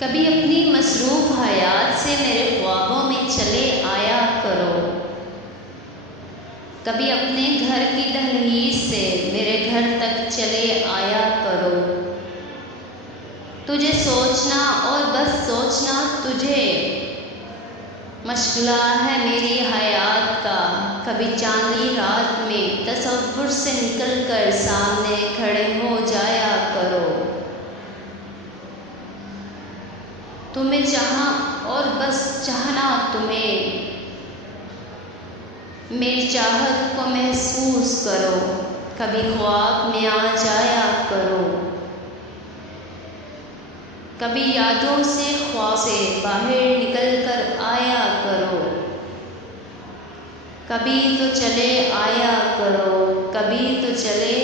कभी अपनी मसरूफ़ हयात से मेरे ख्वाबों में चले आया करो। कभी अपने घर की दहलीज से मेरे घर तक चले आया करो। तुझे सोचना और बस सोचना तुझे मशग़ला है मेरी हयात का। कभी चांदनी रात में तसव्वुर से निकल कर सामने खड़े हो जाया करो। तुम्हें चाहा और बस चाहना तुम्हें, मेरी चाहत को महसूस करो। कभी ख्वाब में आ जाया करो। कभी यादों से ख्वाब से बाहर निकल कर आया करो। कभी तो चले आया करो, कभी तो चले